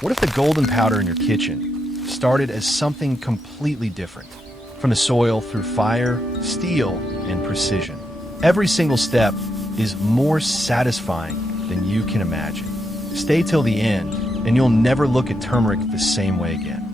What if the golden powder in your kitchen started as something completely different? From the soil through fire, steel, and precision. Every single step is more satisfying than you can imagine. Stay till the end, and you'll never look at turmeric the same way again.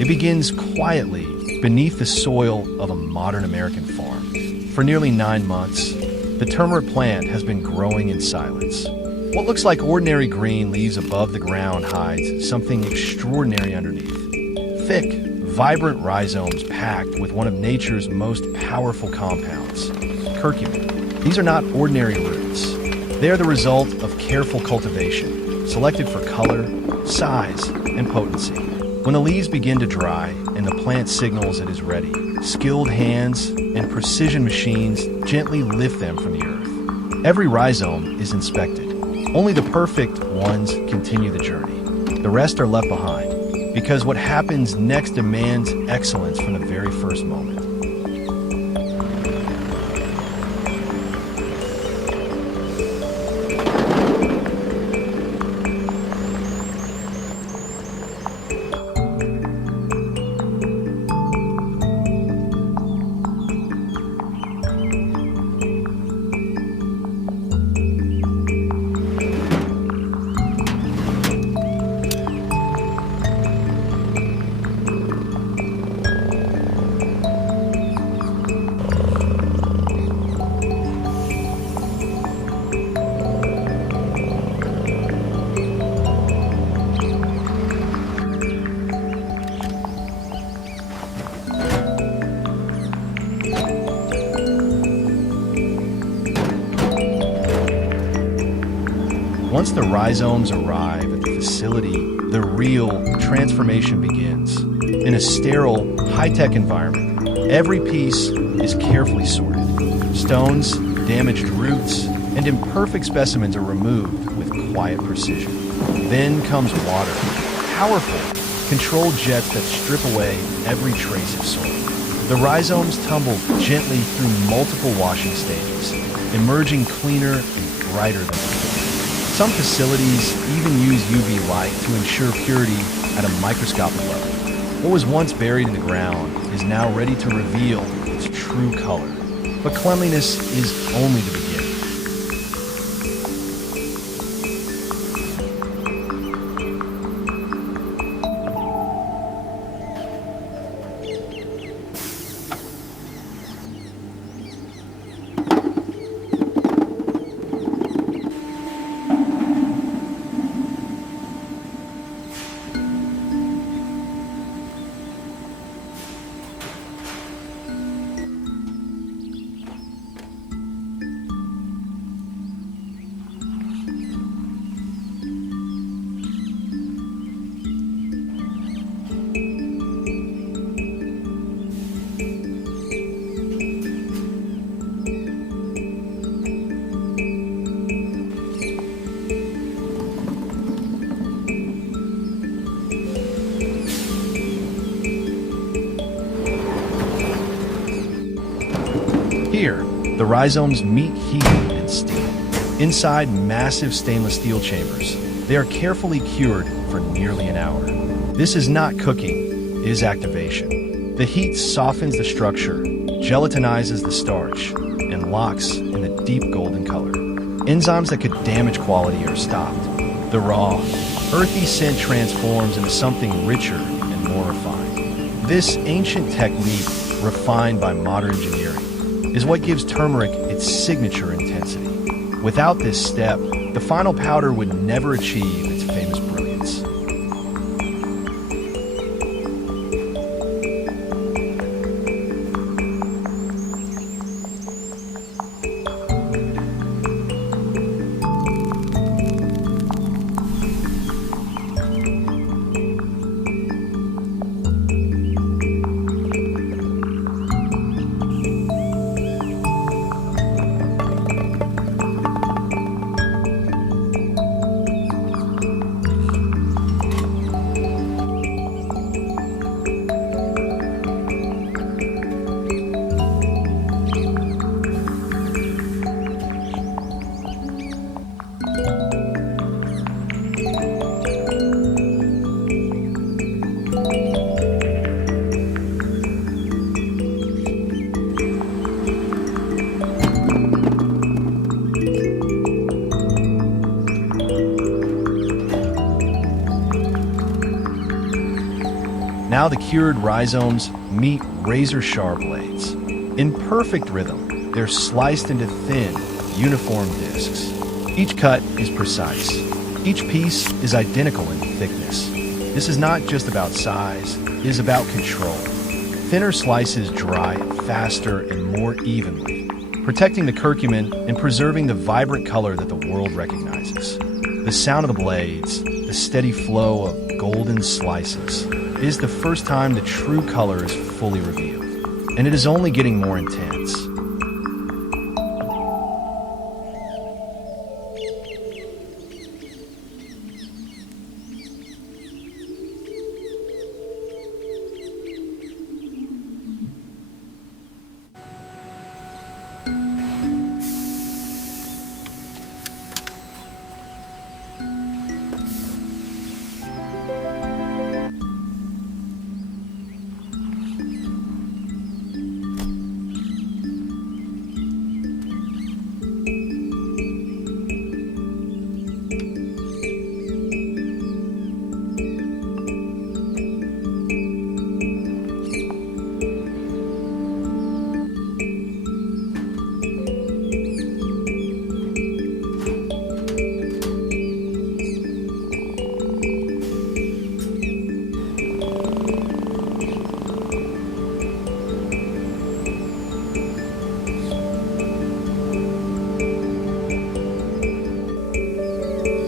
It begins quietly beneath the soil of a modern American farm. For nearly 9 months, the turmeric plant has been growing in silence. What looks like ordinary green leaves above the ground hides something extraordinary underneath. Thick, vibrant rhizomes packed with one of nature's most powerful compounds, curcumin. These are not ordinary roots. They are the result of careful cultivation, selected for color, size, and potency. When the leaves begin to dry and the plant signals it is ready, skilled hands and precision machines gently lift them from the earth. Every rhizome is inspected. Only the perfect ones continue the journey. The rest are left behind, because what happens next demands excellence from the very first moment. Once the rhizomes arrive at the facility, the real transformation begins. In a sterile, high-tech environment, every piece is carefully sorted. Stones, damaged roots, and imperfect specimens are removed with quiet precision. Then comes water, powerful, controlled jets that strip away every trace of soil. The rhizomes tumble gently through multiple washing stages, emerging cleaner and brighter than before. Some facilities even use UV light to ensure purity at a microscopic level. What was once buried in the ground is now ready to reveal its true color. But cleanliness is only the beginning. Here, the rhizomes meet heat and steam. Inside massive stainless steel chambers, they are carefully cured for nearly an hour. This is not cooking, it is activation. The heat softens the structure, gelatinizes the starch, and locks in the deep golden color. Enzymes that could damage quality are stopped. The raw, earthy scent transforms into something richer and more refined. This ancient technique, refined by modern engineering, is what gives turmeric its signature intensity. Without this step, the final powder would never achieve its famous brilliance. Now the cured rhizomes meet razor-sharp blades. In perfect rhythm, they're sliced into thin, uniform discs. Each cut is precise. Each piece is identical in thickness. This is not just about size, it is about control. Thinner slices dry faster and more evenly, protecting the curcumin and preserving the vibrant color that the world recognizes. The sound of the blades, the steady flow of golden slices, is the first time the true color is fully revealed. And it is only getting more intense.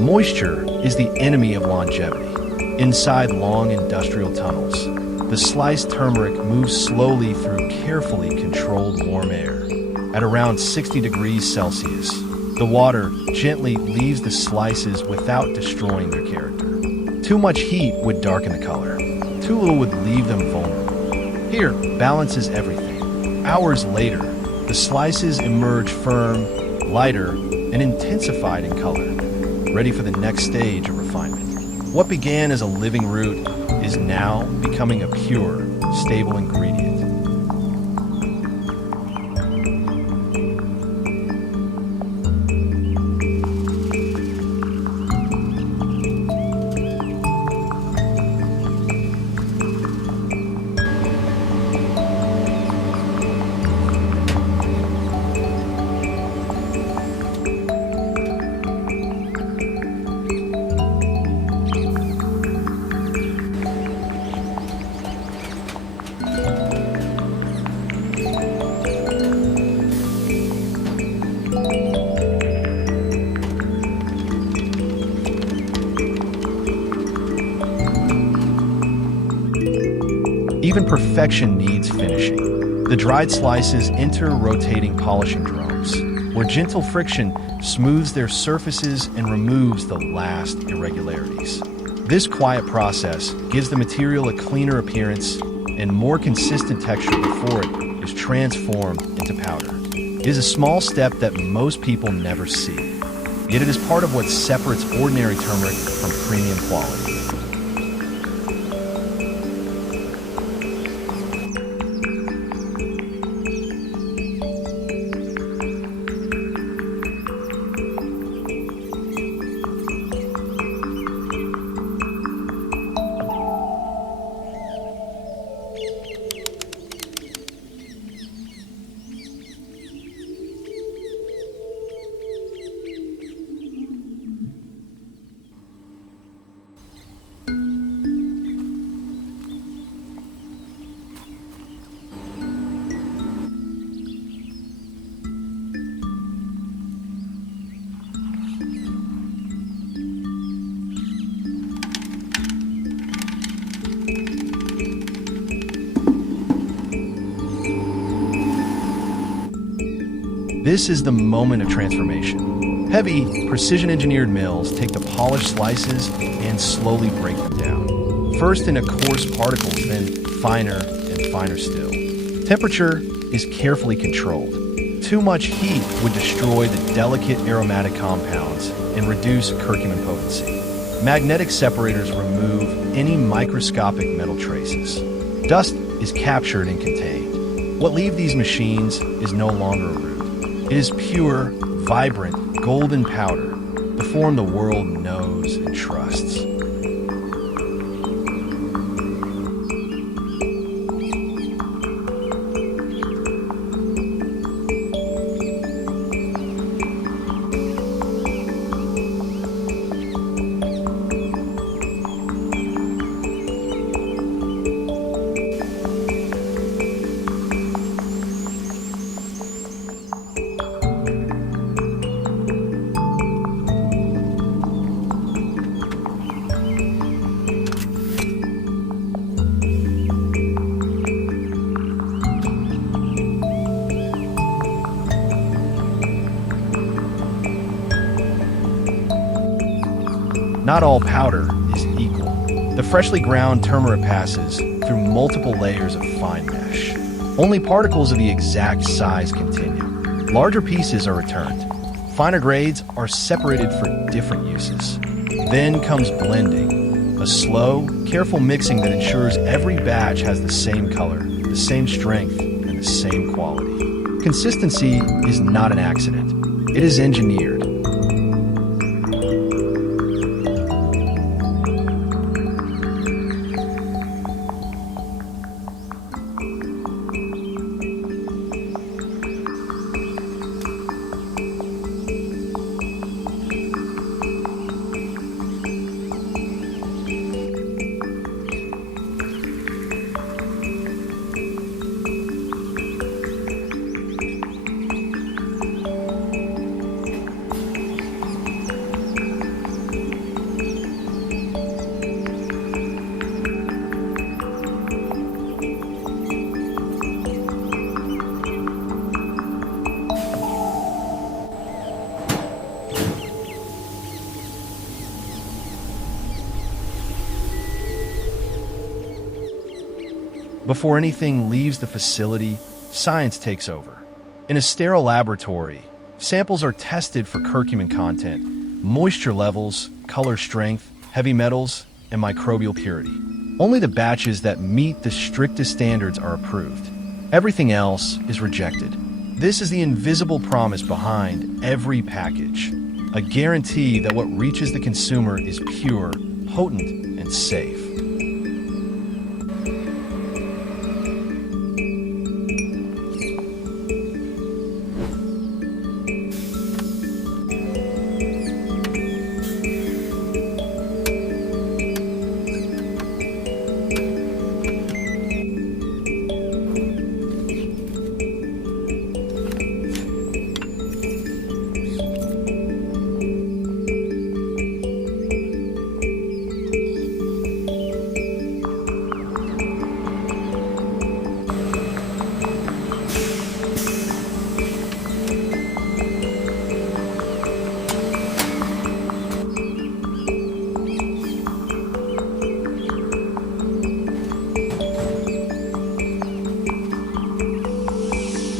Moisture is the enemy of longevity. Inside long industrial tunnels, the sliced turmeric moves slowly through carefully controlled warm air. At around 60 degrees Celsius, the water gently leaves the slices without destroying their character. Too much heat would darken the color. Too little would leave them vulnerable. Here, balance is everything. Hours later, the slices emerge firm, lighter, and intensified in color, ready for the next stage of refinement. What began as a living root is now becoming a pure, stable ingredient. Even perfection needs finishing. The dried slices enter rotating polishing drums, where gentle friction smooths their surfaces and removes the last irregularities. This quiet process gives the material a cleaner appearance and more consistent texture before it is transformed into powder. It is a small step that most people never see, yet it is part of what separates ordinary turmeric from premium quality. This is the moment of transformation. Heavy, precision-engineered mills take the polished slices and slowly break them down. First into coarse particles, then finer and finer still. Temperature is carefully controlled. Too much heat would destroy the delicate aromatic compounds and reduce curcumin potency. Magnetic separators remove any microscopic metal traces. Dust is captured and contained. What leaves these machines is no longer a root. It is pure, vibrant, golden powder, the form the world knows and trusts. Not all powder is equal. The freshly ground turmeric passes through multiple layers of fine mesh. Only particles of the exact size continue. Larger pieces are returned. Finer grades are separated for different uses. Then comes blending, a slow, careful mixing that ensures every batch has the same color, the same strength, and the same quality. Consistency is not an accident. It is engineered. Before anything leaves the facility, science takes over. In a sterile laboratory, samples are tested for curcumin content, moisture levels, color strength, heavy metals, and microbial purity. Only the batches that meet the strictest standards are approved. Everything else is rejected. This is the invisible promise behind every package, a guarantee that what reaches the consumer is pure, potent, and safe.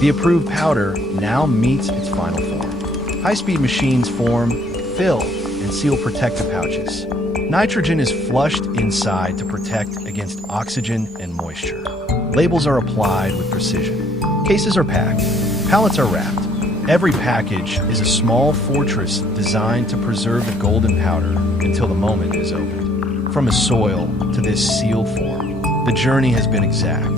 The approved powder now meets its final form. High-speed machines form, fill, and seal protective pouches. Nitrogen is flushed inside to protect against oxygen and moisture. Labels are applied with precision. Cases are packed. Pallets are wrapped. Every package is a small fortress designed to preserve the golden powder until the moment it is opened. From a soil to this sealed form, the journey has been exact.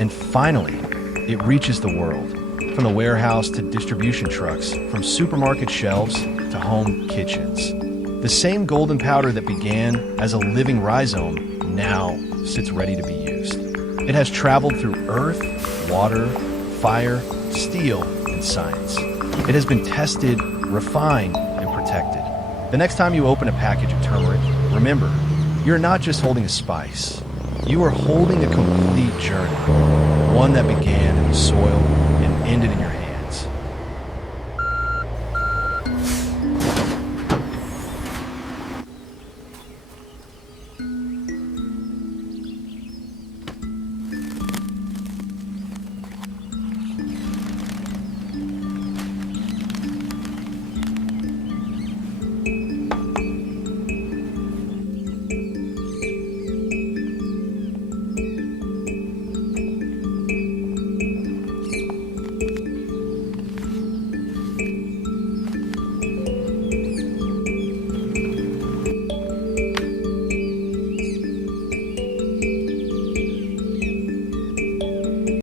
And finally, it reaches the world. From the warehouse to distribution trucks, from supermarket shelves to home kitchens. The same golden powder that began as a living rhizome now sits ready to be used. It has traveled through earth, water, fire, steel, and science. It has been tested, refined, and protected. The next time you open a package of turmeric, remember, you're not just holding a spice. You are holding a complete journey, one that began in the soil and ended in your hands.